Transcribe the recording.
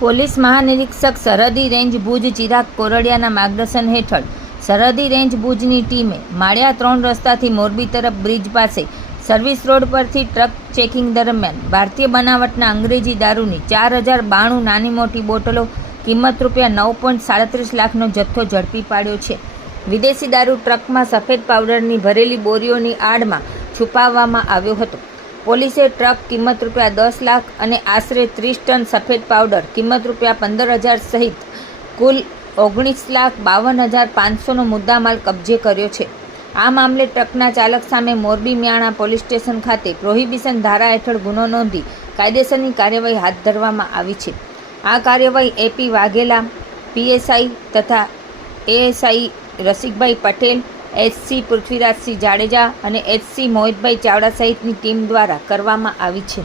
Police મહાનિરીક્ષક સરહદી range Bhuj Chirag કોરડિયાના માર્ગદર્શન હેઠળ સરહદી રેન્જ ભુજની ટીમે માળિયા 3 રસ્તાથી મોરબી તરફ બ્રિજ પાસે સર્વિસ રોડ પરથી ટ્રક ચેકિંગ દરમિયાન ભારતીય બનાવટના અંગ્રેજી દારૂની 4092 નાની મોટી બોટલો કિંમત ₹9.37 લાખનો જથ્થો ઝડપી પાડ્યો છે. વિદેશી દારૂ ટ્રકમાં સફેદ પાવડરની ભરેલી બોરીઓની આડમાં છુપાવવામાં આવ્યો હતો. પોલીસે ટ્રક કિંમત ₹10 લાખ અને આશરે 30 ટન સફેદ પાવડર કિંમત ₹15,000 સહિત કુલ 19,52,500નો મુદ્દામાલ કબજે કર્યો છે. આ મામલે ટ્રકના ચાલક સામે મોરબી મિયાણા પોલીસ સ્ટેશન ખાતે પ્રોહિબિશન ધારા હેઠળ ગુનો નોંધી કાયદેસરની કાર્યવાહી હાથ ધરવામાં આવી છે. આ કાર્યવાહી એપી વાઘેલા પીએસઆઈ તથા એએસઆઈ રસિકભાઈ પટેલ, એચસી પૃથ્વીરાજસિંહ જાડેજા અને એચસી મોહિતભાઈ ચાવડા સહિતની ટીમ દ્વારા કરવામાં આવી છે.